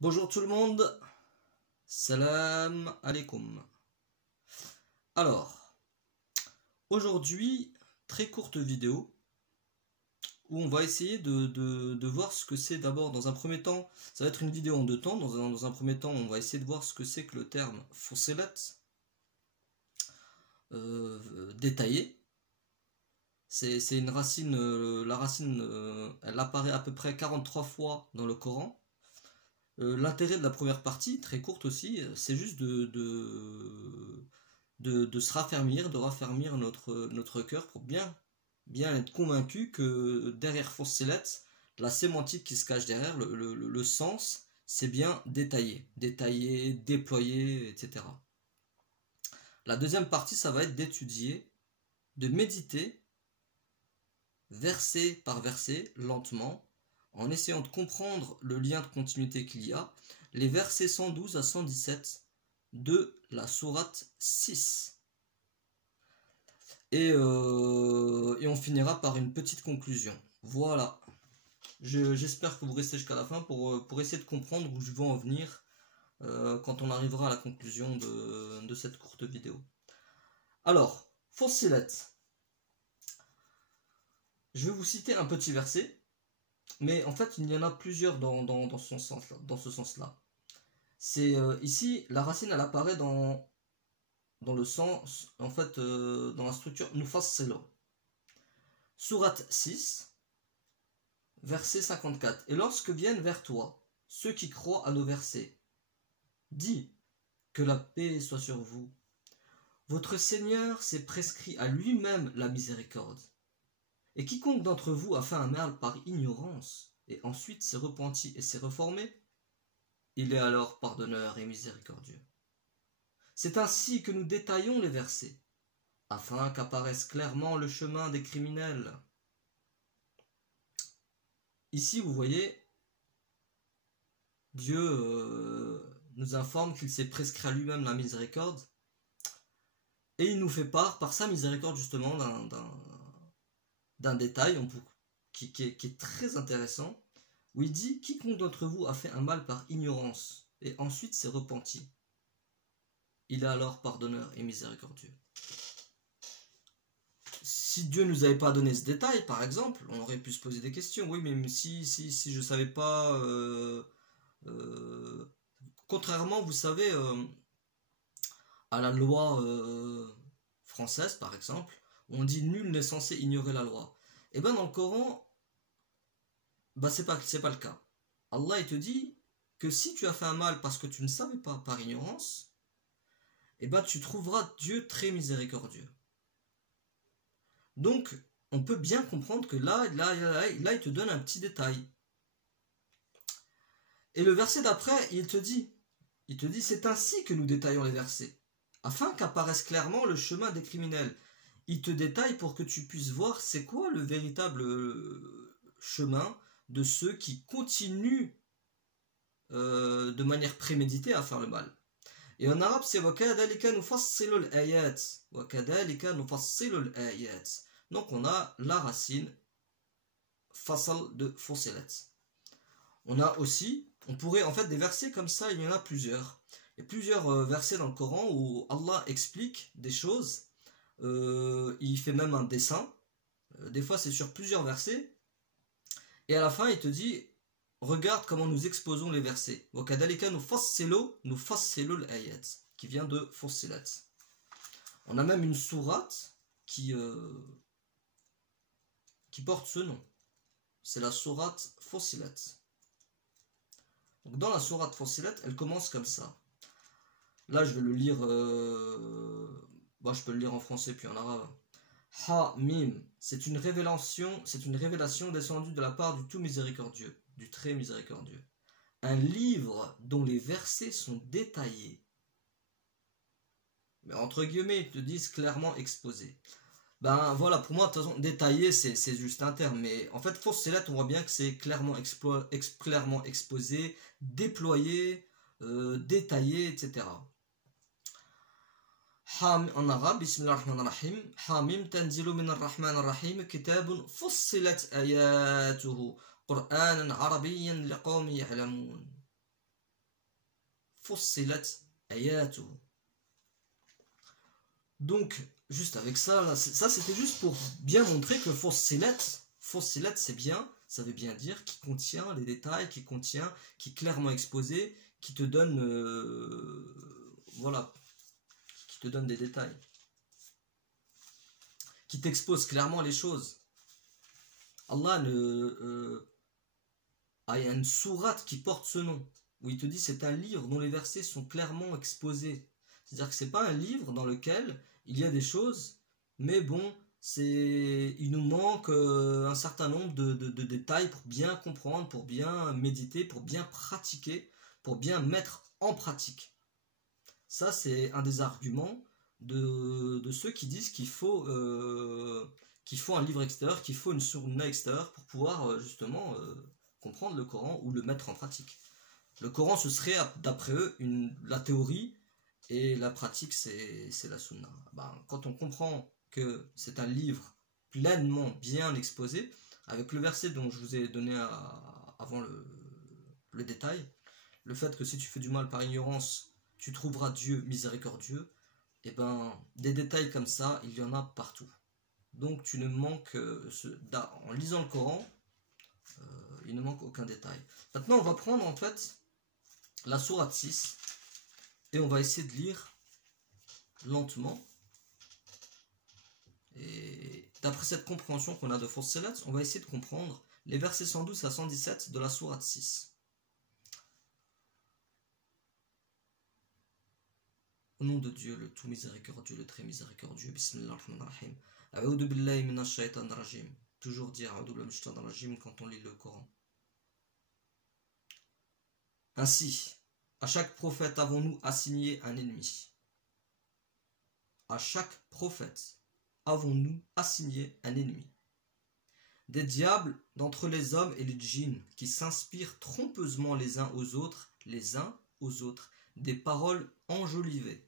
Bonjour tout le monde, salam alaikum. Alors, aujourd'hui, très courte vidéo où on va essayer de voir ce que c'est d'abord dans un premier temps. Ça va être une vidéo en deux temps. Dans un premier temps, on va essayer de voir ce que c'est que le terme fussilat détaillé. C'est une racine, la racine, elle apparaît à peu près 43 fois dans le Coran. L'intérêt de la première partie, très courte aussi, c'est juste de se raffermir, de raffermir notre cœur pour bien être convaincu que derrière Fussilat, la sémantique qui se cache derrière, le sens, c'est bien détaillé, déployé, etc. La deuxième partie, ça va être d'étudier, de méditer, verset par verset, lentement, en essayant de comprendre le lien de continuité qu'il y a, les versets 112 à 117 de la sourate 6. Et on finira par une petite conclusion. Voilà. J'espère que vous restez jusqu'à la fin pour essayer de comprendre où je veux en venir quand on arrivera à la conclusion de cette courte vidéo. Alors, Fussilat. Je vais vous citer un petit verset. Mais en fait, il y en a plusieurs dans ce sens-là. C'est ici, la racine, elle apparaît dans le sens, en fait, dans la structure Nufassilo. Sourate 6, verset 54. Et lorsque viennent vers toi ceux qui croient à nos versets, dis que la paix soit sur vous. Votre Seigneur s'est prescrit à lui-même la miséricorde. Et quiconque d'entre vous a fait un mal par ignorance, et ensuite s'est repenti et s'est reformé, il est alors pardonneur et miséricordieux. C'est ainsi que nous détaillons les versets, afin qu'apparaisse clairement le chemin des criminels. Ici, vous voyez, Dieu nous informe qu'il s'est prescrit à lui-même la miséricorde, et il nous fait part, par sa miséricorde justement, d'un détail qui est très intéressant, où il dit « Quiconque d'entre vous a fait un mal par ignorance, et ensuite s'est repenti, il est alors pardonneur et miséricordieux. » Si Dieu nous avait pas donné ce détail, par exemple, on aurait pu se poser des questions. Oui, mais si je savais pas... contrairement, vous savez, à la loi française, par exemple, on dit nul n'est censé ignorer la loi. Et bien dans le Coran, bah c'est pas le cas. Allah il te dit que si tu as fait un mal parce que tu ne savais pas par ignorance, et ben tu trouveras Dieu très miséricordieux. Donc on peut bien comprendre que là il te donne un petit détail. Et le verset d'après, il te dit c'est ainsi que nous détaillons les versets, afin qu'apparaisse clairement le chemin des criminels. Il te détaille pour que tu puisses voir c'est quoi le véritable chemin de ceux qui continuent de manière préméditée à faire le mal. Et en arabe c'est وَكَذَلِكَ نُفَصِّلُ الْآيَاتِ وَكَذَلِكَ نُفَصِّلُ الْآيَاتِ. Donc on a la racine fasal de fussilat. On a aussi, on pourrait en fait des versets comme ça, il y en a plusieurs. Il y a plusieurs versets dans le Coran où Allah explique des choses. Il fait même un dessin. Des fois c'est sur plusieurs versets. Et à la fin il te dit regarde comment nous exposons les versets. وَكَذَلِكَ نُفَصِّلُ الْآيَاتِ qui vient de Fussilat. On a même une sourate qui porte ce nom. C'est la sourate Fussilat. Donc dans la sourate Fussilat, elle commence comme ça. Là je vais le lire je peux le lire en français puis en arabe. Ha-Mim, c'est une révélation descendue de la part du tout miséricordieux, du très miséricordieux. Un livre dont les versets sont détaillés. Mais entre guillemets, ils te disent clairement exposés. Ben voilà, pour moi, de toute façon, détaillé, c'est juste un terme. Mais en fait, Fussilat, on voit bien que c'est clairement exposé, déployé, détaillé, etc. En arabe, Bismillahirrahmanirrahim, Hamim tanzilu min ar-Rahman ar-Rahim, kitabun fussilat ayatuhu, Qur'anan arabiyyan liqawmi ya'lamun. fussilat ayatuhu. Donc, juste avec ça, là, ça c'était juste pour bien montrer que fussilat c'est bien, ça veut bien dire qui contient les détails, qui est clairement exposé, qui te donne, voilà, qui te donne des détails, qui t'expose clairement les choses. Allah a une sourate qui porte ce nom, où il te dit c'est un livre dont les versets sont clairement exposés. C'est-à-dire que c'est pas un livre dans lequel il y a des choses, mais bon, il nous manque un certain nombre de détails pour bien comprendre, pour bien méditer, pour bien pratiquer, pour bien mettre en pratique. Ça, c'est un des arguments de ceux qui disent qu'il faut un livre extérieur, qu'il faut une sunna extérieure pour pouvoir justement comprendre le Coran ou le mettre en pratique. Le Coran, ce serait, d'après eux, la théorie, et la pratique, c'est la sunna. Quand on comprend que c'est un livre pleinement bien exposé, avec le verset dont je vous ai donné avant le détail, le fait que si tu fais du mal par ignorance, tu trouveras Dieu miséricordieux, et des détails comme ça, il y en a partout. Donc tu ne manques, en lisant le Coran, il ne manque aucun détail. Maintenant, on va prendre en fait la sourate 6 et on va essayer de lire lentement. Et d'après cette compréhension qu'on a de Fussilat, on va essayer de comprendre les versets 112 à 117 de la sourate 6. Au nom de Dieu, le tout miséricordieux, le très miséricordieux, Bismillahirrahmanirrahim. A'udhu billahi minash shaitanir rajim. Toujours dire A'udhu billahi minash shaitanir rajim quand on lit le Coran. Ainsi, à chaque prophète avons-nous assigné un ennemi. À chaque prophète avons-nous assigné un ennemi. Des diables d'entre les hommes et les djinns qui s'inspirent trompeusement les uns aux autres, des paroles enjolivées.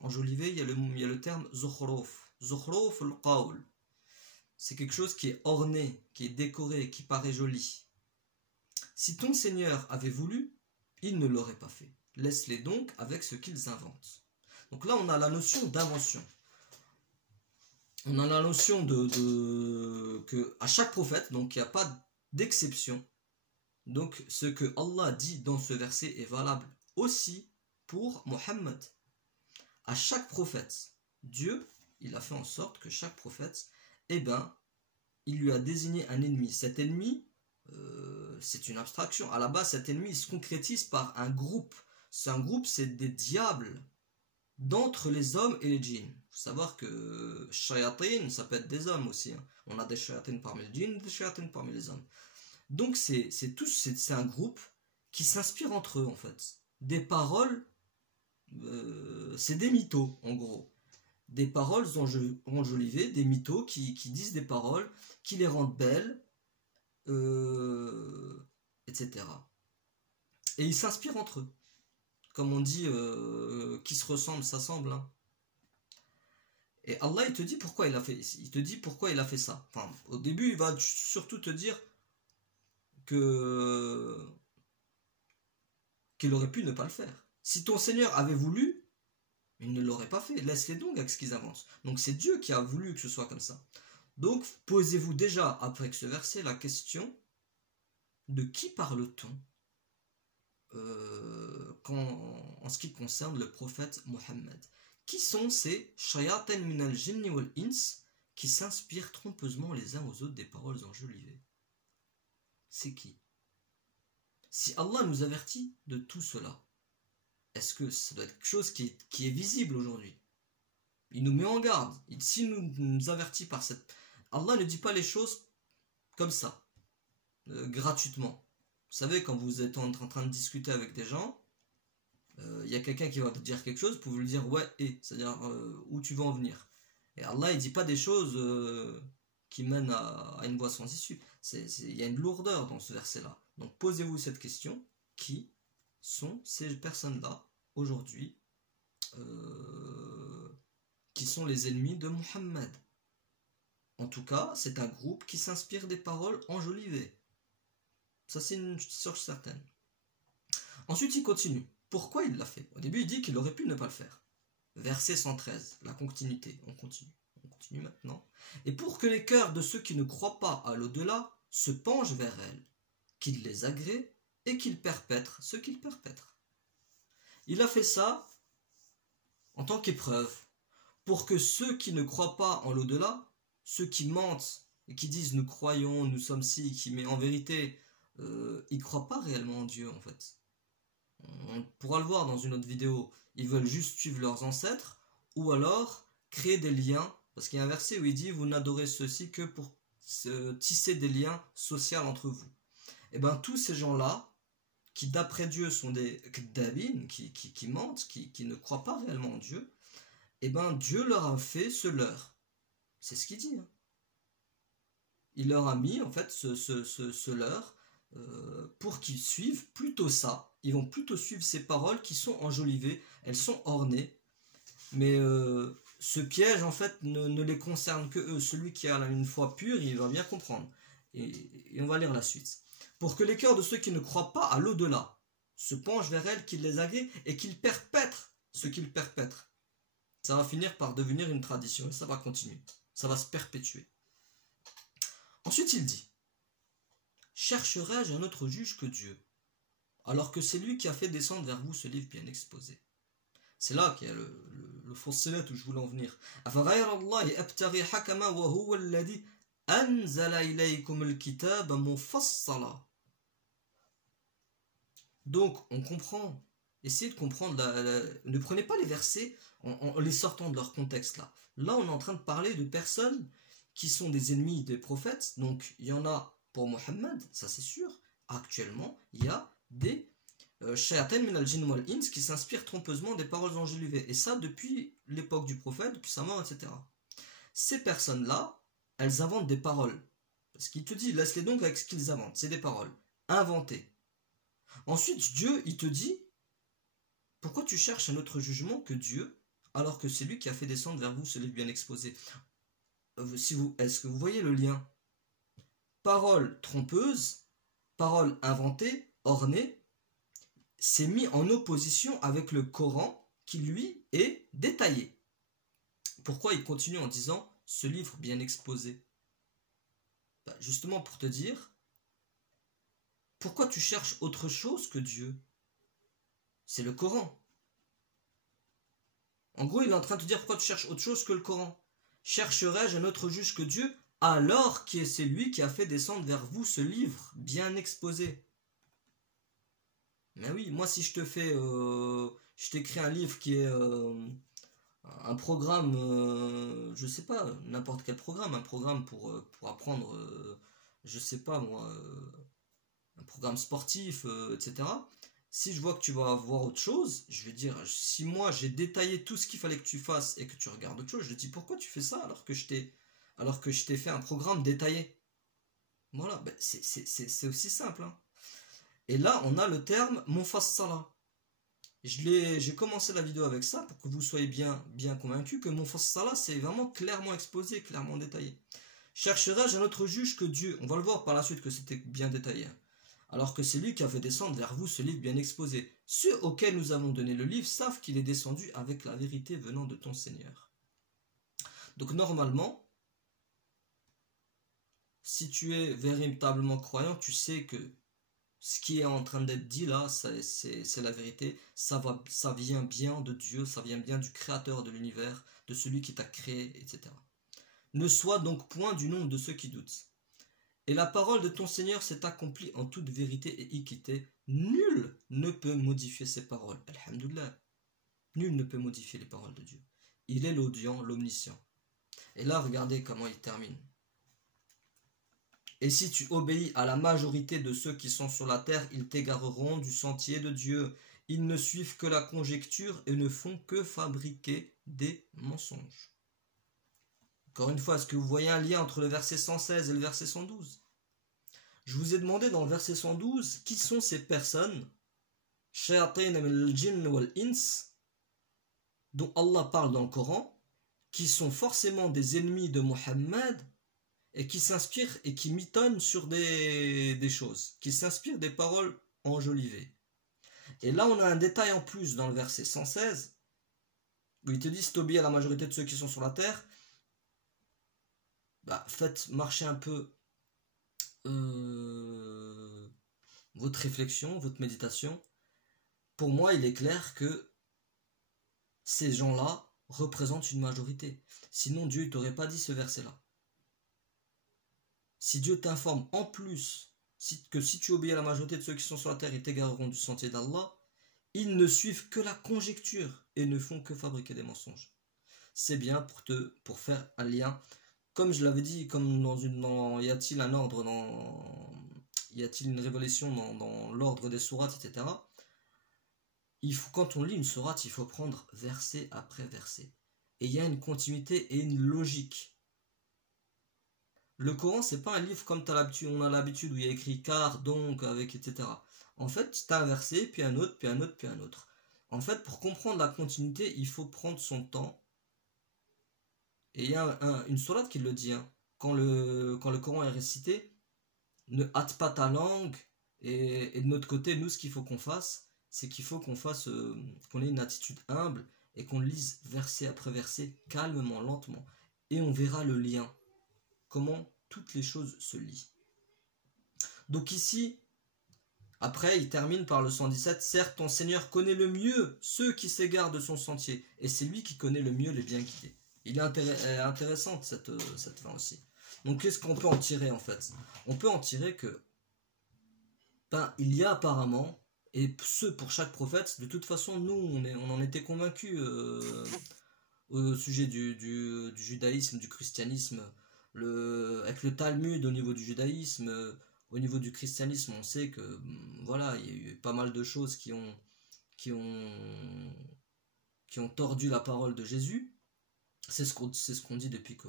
Enjolivé, il y a le terme zukhruf. Zukhruf al-qawl. C'est quelque chose qui est orné, qui est décoré, qui paraît joli. Si ton Seigneur avait voulu, il ne l'aurait pas fait. Laisse-les donc avec ce qu'ils inventent. Donc là, on a la notion d'invention. On a la notion que à chaque prophète, donc il n'y a pas d'exception. Donc ce que Allah dit dans ce verset est valable aussi pour Mohammed. À chaque prophète, Dieu, il a fait en sorte que chaque prophète, il lui a désigné un ennemi. Cet ennemi, c'est une abstraction. À la base, cet ennemi, il se concrétise par un groupe. C'est des diables d'entre les hommes et les djinns. Il faut savoir que shayatin, ça peut être des hommes aussi. On a des shayatin parmi les djinns, des shayatin parmi les hommes. Donc c'est un groupe qui s'inspire entre eux en fait. Des paroles, c'est des mythos en gros. Des paroles enjolivées, des mythos qui disent des paroles, qui les rendent belles, etc. Et ils s'inspirent entre eux. Comme on dit, qui se ressemble, s'assemble. Et Allah, il te dit pourquoi il a fait. Il te dit pourquoi il a fait ça. Enfin, au début, il va surtout te dire qu'il aurait pu ne pas le faire. Si ton Seigneur avait voulu, il ne l'aurait pas fait. Laisse-les donc avec ce qu'ils avancent. Donc c'est Dieu qui a voulu que ce soit comme ça. Donc posez-vous déjà, après ce verset, la question de qui parle-t-on en ce qui concerne le prophète Mohammed. Qui sont ces shayatin minal jinni wal ins qui s'inspirent trompeusement les uns aux autres des paroles enjolivées? C'est qui? Si Allah nous avertit de tout cela, est-ce que ça doit être quelque chose qui est visible aujourd'hui? Il nous met en garde. S'il nous avertit par cette... Allah ne dit pas les choses comme ça, gratuitement. Vous savez, quand vous êtes en train de discuter avec des gens, il y a quelqu'un qui va te dire quelque chose, vous pouvez lui dire ouais, c'est-à-dire où tu veux en venir. Et Allah, il dit pas des choses qui mènent à une voie sans issue. Il y a une lourdeur dans ce verset-là. Donc posez-vous cette question, qui sont ces personnes-là aujourd'hui qui sont les ennemis de Muhammad? En tout cas, c'est un groupe qui s'inspire des paroles enjolivées. Ça, c'est une chose certaine. Ensuite, il continue. pourquoi il l'a fait. Au début, il dit qu'il aurait pu ne pas le faire. Verset 113, la continuité. On continue maintenant. Et pour que les cœurs de ceux qui ne croient pas à l'au-delà se penchent vers elle, qu'ils les agréent et qu'ils perpètrent ce qu'ils perpètrent. Il a fait ça en tant qu'épreuve, pour que ceux qui ne croient pas en l'au-delà, ceux qui mentent et qui disent nous croyons, nous sommes ci, mais en vérité, ils ne croient pas réellement en Dieu en fait. On pourra le voir dans une autre vidéo, ils veulent juste suivre leurs ancêtres, ou alors créer des liens, parce qu'il y a un verset où il dit vous n'adorez ceci que pour tisser des liens sociaux entre vous. Et bien tous ces gens-là, qui d'après Dieu sont des kdabin, qui mentent, qui ne croient pas réellement en Dieu, et bien Dieu leur a fait ce leurre. C'est ce qu'il dit. Hein. Il leur a mis en fait ce leurre pour qu'ils suivent plutôt ça. Ils vont plutôt suivre ces paroles qui sont enjolivées, elles sont ornées. Mais ce piège en fait ne les concerne que eux. Celui qui a une foi pure, il va bien comprendre. Et on va lire la suite. Pour que les cœurs de ceux qui ne croient pas à l'au-delà se penchent vers elle, qu'ils les agréent et qu'ils perpètrent ce qu'ils perpètrent. Ça va finir par devenir une tradition et ça va continuer. Ça va se perpétuer. Ensuite il dit, chercherai-je un autre juge que Dieu, alors que c'est lui qui a fait descendre vers vous ce livre bien exposé. C'est là qu'il y a le fossilet où je voulais en venir. Donc on comprend, essayez de comprendre, ne prenez pas les versets en les sortant de leur contexte là. Là on est en train de parler de personnes qui sont des ennemis des prophètes, donc il y en a pour Mohammed, ça c'est sûr, actuellement il y a des shayatin min al-jinn wal-ins qui s'inspirent trompeusement des paroles enjolivées, et ça depuis l'époque du prophète, depuis sa mort, etc. Ces personnes là, elles inventent des paroles, parce qu'il te dit, laisse-les donc avec ce qu'ils inventent, c'est des paroles inventées. Ensuite Dieu il te dit, pourquoi tu cherches un autre jugement que Dieu, alors que c'est lui qui a fait descendre vers vous ce livre bien exposé. Est-ce que vous voyez le lien? Parole trompeuse, parole inventée, ornée, c'est mis en opposition avec le Coran qui lui est détaillé. Pourquoi il continue en disant ce livre bien exposé? Justement pour te dire, pourquoi tu cherches autre chose que Dieu? C'est le Coran. En gros, il est en train de te dire pourquoi tu cherches autre chose que le Coran. Chercherai-je un autre juge que Dieu, alors que c'est lui qui a fait descendre vers vous ce livre bien exposé? Mais oui, moi si je te fais, je t'écris un livre qui est un programme, je sais pas, n'importe quel programme, un programme pour apprendre, je sais pas moi, un programme sportif, etc. Si je vois que tu vas voir autre chose, je vais dire, si moi j'ai détaillé tout ce qu'il fallait que tu fasses et que tu regardes autre chose, je te dis pourquoi tu fais ça alors que je t'ai fait un programme détaillé. Voilà, ben c'est aussi simple. Hein. Et là, on a le terme Mufassala. J'ai commencé la vidéo avec ça pour que vous soyez bien convaincus que Mufassala, c'est vraiment clairement exposé, clairement détaillé. Chercherai-je un autre juge que Dieu? On va le voir par la suite que c'était bien détaillé. Alors que c'est lui qui a fait descendre vers vous ce livre bien exposé. Ceux auxquels nous avons donné le livre savent qu'il est descendu avec la vérité venant de ton Seigneur. Donc normalement, si tu es véritablement croyant, tu sais que ce qui est en train d'être dit là, c'est la vérité, ça vient bien de Dieu, ça vient bien du créateur de l'univers, de celui qui t'a créé, etc. Ne sois donc point du nombre de ceux qui doutent. Et la parole de ton Seigneur s'est accomplie en toute vérité et équité. Nul ne peut modifier ses paroles. Alhamdoulilah. Nul ne peut modifier les paroles de Dieu. Il est l'audient, l'omniscient. Et là, regardez comment il termine. Et si tu obéis à la majorité de ceux qui sont sur la terre, ils t'égareront du sentier de Dieu. Ils ne suivent que la conjecture et ne font que fabriquer des mensonges. Encore une fois, est-ce que vous voyez un lien entre le verset 116 et le verset 112? Je vous ai demandé dans le verset 112, qui sont ces personnes, shayatin al-jinn wal-ins, dont Allah parle dans le Coran, qui sont forcément des ennemis de Mohammed et qui s'inspirent et qui mitonnent sur des choses, qui s'inspirent des paroles enjolivées. Et là, on a un détail en plus dans le verset 116, où il te dit, si t'obéis à la majorité de ceux qui sont sur la terre, bah, faites marcher un peu votre réflexion, votre méditation. Pour moi, il est clair que ces gens-là représentent une majorité. Sinon, Dieu ne t'aurait pas dit ce verset-là. Si Dieu t'informe en plus que si tu obéis à la majorité de ceux qui sont sur la terre, ils t'égareront du sentier d'Allah, ils ne suivent que la conjecture et ne font que fabriquer des mensonges. C'est bien pour faire un lien. Comme je l'avais dit, comme y a-t-il un ordre y a-t-il une révélation dans l'ordre des sourates, etc. Quand on lit une sourate, il faut prendre verset après verset. Et il y a une continuité et une logique. Le Coran, c'est pas un livre comme on a l'habitude où il y a écrit car, donc, avec, etc. En fait, tu as un verset, puis un autre, puis un autre, puis un autre. En fait, pour comprendre la continuité, il faut prendre son temps. Et il y a une sourate qui le dit, hein. Quand le Coran est récité, ne hâte pas ta langue. Et de notre côté, nous, ce qu'il faut qu'on fasse, c'est qu'il faut qu'on ait une attitude humble et qu'on lise verset après verset, calmement, lentement. Et on verra le lien. Comment toutes les choses se lient. Donc ici, après, il termine par le 117. Certes, ton Seigneur connaît le mieux ceux qui s'égarent de son sentier, et c'est lui qui connaît le mieux les bien guidés. Il est intéressante cette fin aussi. Donc qu'est-ce qu'on peut en tirer en fait? On peut en tirer que il y a apparemment, et ce pour chaque prophète, de toute façon nous on en était convaincus au sujet du judaïsme, du christianisme, avec le Talmud au niveau du judaïsme, au niveau du christianisme, on sait que voilà, il y a eu pas mal de choses qui ont tordu la parole de Jésus. C'est ce qu'on dit depuis qu'on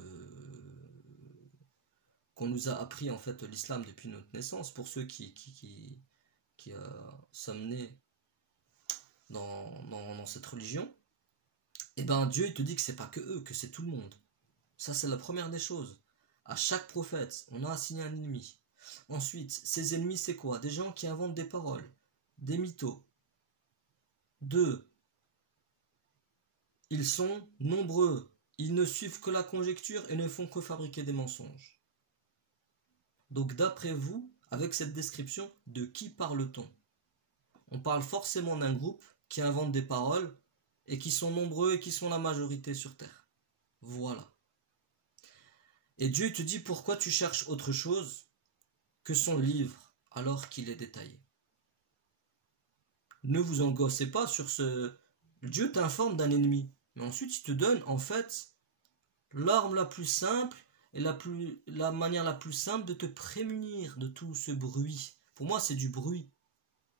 nous a appris en fait l'islam depuis notre naissance, pour ceux qui sommes nés dans cette religion. Et ben Dieu il te dit que c'est pas que eux, que c'est tout le monde. Ça c'est la première des choses. À chaque prophète, on a assigné un ennemi. Ensuite, ces ennemis, c'est quoi? Des gens qui inventent des paroles, des mythos. 2. Ils sont nombreux. Ils ne suivent que la conjecture et ne font que fabriquer des mensonges. Donc d'après vous, avec cette description, de qui parle-t-on? On parle forcément d'un groupe qui invente des paroles et qui sont nombreux et qui sont la majorité sur Terre. Voilà. Et Dieu te dit pourquoi tu cherches autre chose que son livre alors qu'il est détaillé. Ne vous angoissez pas sur ce... Dieu t'informe d'un ennemi, mais ensuite il te donne en fait l'arme la plus simple et la manière la plus simple de te prémunir de tout ce bruit. Pour moi c'est du bruit.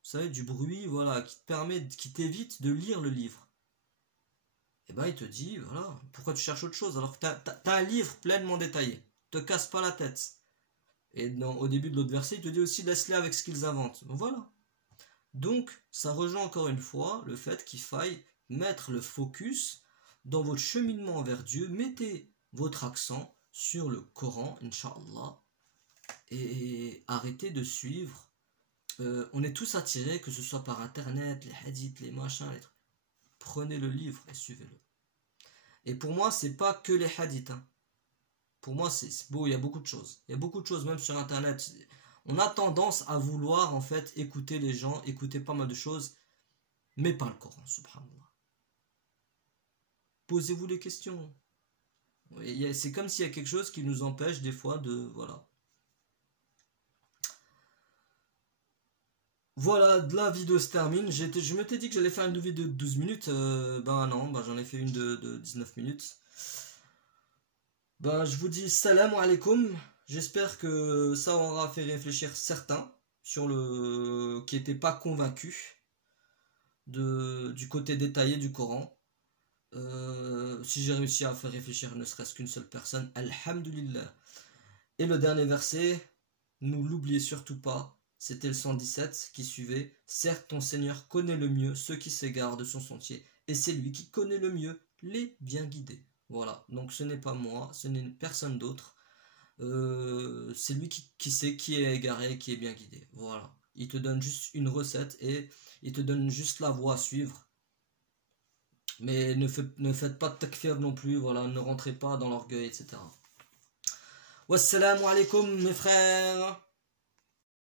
Vous savez, du bruit, voilà, qui t'évite de lire le livre. Et ben il te dit, voilà, pourquoi tu cherches autre chose alors que t'as un livre pleinement détaillé. Te casse pas la tête. Et au début de l'autre verset, il te dit aussi, laisse-les avec ce qu'ils inventent. Donc voilà. Donc, ça rejoint encore une fois le fait qu'il faille mettre le focus dans votre cheminement vers Dieu. Mettez votre accent sur le Coran, Inch'Allah, et arrêtez de suivre. On est tous attirés, que ce soit par internet, les hadiths, les machins, les trucs. Prenez le livre et suivez-le. Et pour moi, c'est pas que les hadiths. Hein. Pour moi, c'est beau, il y a beaucoup de choses. Il y a beaucoup de choses, même sur internet. On a tendance à vouloir, en fait, écouter les gens, écouter pas mal de choses, mais pas le Coran, subhanallah. Posez-vous les questions. C'est comme s'il y a quelque chose qui nous empêche des fois de... Voilà. Voilà, la vidéo se termine. Je m'étais dit que j'allais faire une vidéo de 12 minutes. Non, j'en ai fait une de 19 minutes. Je vous dis salam alaikum. J'espère que ça aura fait réfléchir certains qui n'étaient pas convaincus du côté détaillé du Coran. Si j'ai réussi à faire réfléchir ne serait-ce qu'une seule personne, alhamdulillah. Et le dernier verset, ne l'oubliez surtout pas, c'était le 117 qui suivait. Certes, ton Seigneur connaît le mieux ceux qui s'égarent de son sentier, et c'est lui qui connaît le mieux les bien guidés. Voilà, donc ce n'est pas moi, ce n'est personne d'autre. C'est lui qui sait qui est égaré, qui est bien guidé. Voilà. Il te donne juste une recette et il te donne juste la voie à suivre. Mais ne faites pas de takfir non plus, voilà, ne rentrez pas dans l'orgueil, etc. Wassalamu alaikum mes frères.